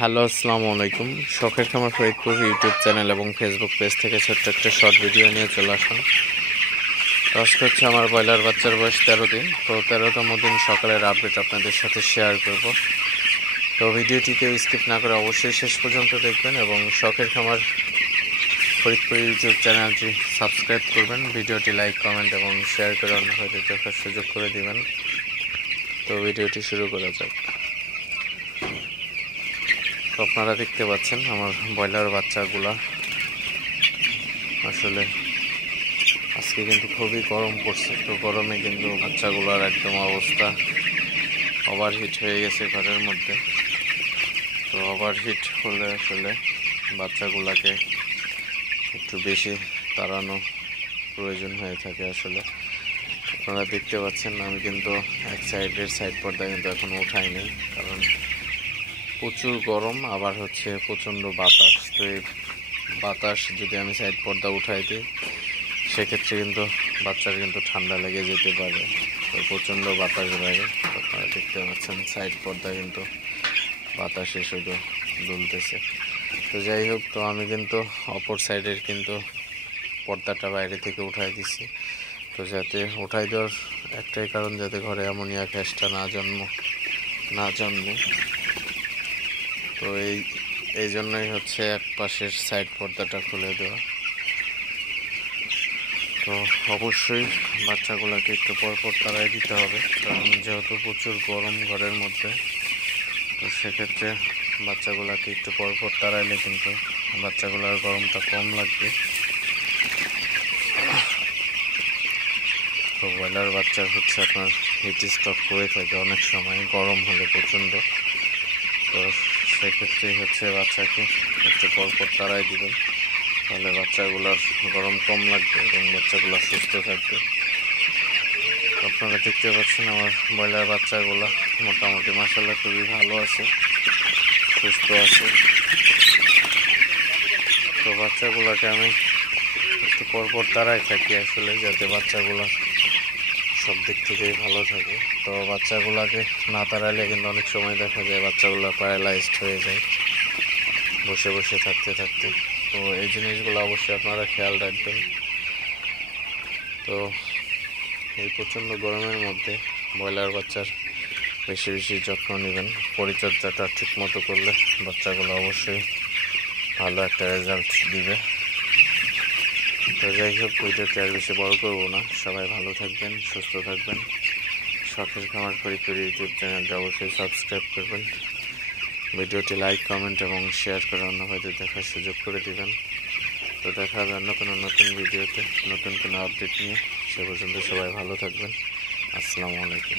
Hello, আসসালামু আলাইকুম। শখের খামার ফরিদপুর ইউটিউব চ্যানেল এবং ফেসবুক পেজ থেকে ছোট্ট একটা শর্ট ভিডিও নিয়ে চলে আসলাম। তো আজকে হচ্ছে আমার ব্রয়লার বাচ্চার বয়স 13 দিন। তো 13তম দিন সকালের আপডেট আপনাদের সাথে শেয়ার করব। তো ভিডিওটিকে স্কিপ না করে অবশ্যই শেষ পর্যন্ত দেখবেন এবং শখের খামার ফরিদপুর ইউটিউব চ্যানেলটি সাবস্ক্রাইব করবেন। ভিডিওটি লাইক, কমেন্ট এবং শেয়ার করে অন্য হয়তো দেখার সুযোগ করে দিবেন। তো ভিডিওটি শুরু করা যাক। তো আপনারা দেখতে পাচ্ছেন আমার ব্রয়লার বাচ্চাগুলা আসলে আজকে কিন্তু খুবই গরম পড়ছে। তো গরমে কিন্তু বাচ্চাগুলোর একদম অবস্থা ওভারহিট হয়ে গেছে ঘরের মধ্যে। তো ওভারহিট হলে আসলে বাচ্চাগুলোকে একটু বেশি তাড়ানো প্রয়োজন হয়ে থাকে। আসলে আপনারা দেখতে পাচ্ছেন আমি কিন্তু এক সাইড পর্দা কিন্তু এখনো উঠাইনি, কারণ প্রচুর গরম, আবার হচ্ছে প্রচণ্ড বাতাস। তো এই বাতাস যদি আমি সাইড পর্দা উঠাই দিই সেক্ষেত্রে কিন্তু বাচ্চার কিন্তু ঠান্ডা লেগে যেতে পারে। তো প্রচণ্ড বাতাস লাগে। আপনারা দেখতে পাচ্ছেন সাইড পর্দা কিন্তু বাতাসে শুধু দুলতেছে। তো যাই হোক, তো আমি কিন্তু অপর সাইডের কিন্তু পর্দাটা বাইরে থেকে উঠাই দিচ্ছি। তো যাতে উঠাই দেওয়ার একটাই কারণ, যাতে ঘরে অ্যামোনিয়া গ্যাসটা না জন্মে। তো এই জন্যই হচ্ছে এক পাশের সাইড পর্দাটা খুলে দেওয়া। তো অবশ্যই বাচ্চাগুলোকে একটু পরপর তাড়াই দিতে হবে, কারণ যেহেতু প্রচুর গরম ঘরের মধ্যে। তো সেক্ষেত্রে বাচ্চাগুলোকে একটু পরপর তাড়াইলে কিন্তু বাচ্চাগুলোর গরমটা কম লাগবে। তো ব্রয়লার বাচ্চার হচ্ছে আপনার হিট স্ট্রোক হয়ে থাকে অনেক সময় গরম হলে প্রচণ্ড। তো সেক্ষেত্রেই হচ্ছে বাচ্চাকে একটু পরপর তাড়াই দিবেন, তাহলে বাচ্চাগুলোর গরম কম লাগবে এবং বাচ্চাগুলো সুস্থ থাকবে। আপনারা দেখতে পাচ্ছেন আমার ব্রয়লার বাচ্চাগুলো মোটামুটি মাশাআল্লাহ খুবই ভালো আছে, সুস্থ আছে। তো বাচ্চাগুলোকে আমি একটু পরপর তাড়াই থাকি আসলে, যাতে বাচ্চাগুলো সব দিক থেকেই ভালো থাকে। তো বাচ্চাগুলোকে না তাড়াইলে কিন্তু অনেক সময় দেখা যায় বাচ্চাগুলো প্যারালাইজড হয়ে যায় বসে বসে থাকতে। তো এই জিনিসগুলো অবশ্যই আপনারা খেয়াল রাখবেন। তো এই প্রচণ্ড গরমের মধ্যে ব্রয়লার বাচ্চার বেশি যত্ন নেবেন। পরিচর্যাটা ঠিক মতো করলে বাচ্চাগুলো অবশ্যই ভালো একটা রেজাল্ট দিবে। তো যাই হোক, ভিডিওটি আর বেশি বড় করবো না। সবাই ভালো থাকবেন, সুস্থ থাকবেন। শখের খামার ফরিদপুর ইউটিউব চ্যানেলটা অবশ্যই সাবস্ক্রাইব করবেন। ভিডিওটি লাইক, কমেন্ট এবং শেয়ার করে অন্য হয়তো দেখার সুযোগ করে দিবেন। তো দেখা হবে অন্য কোনো নতুন ভিডিওতে নতুন কোনো আপডেট নিয়ে। সে পর্যন্ত সবাই ভালো থাকবেন। আসসালামু আলাইকুম।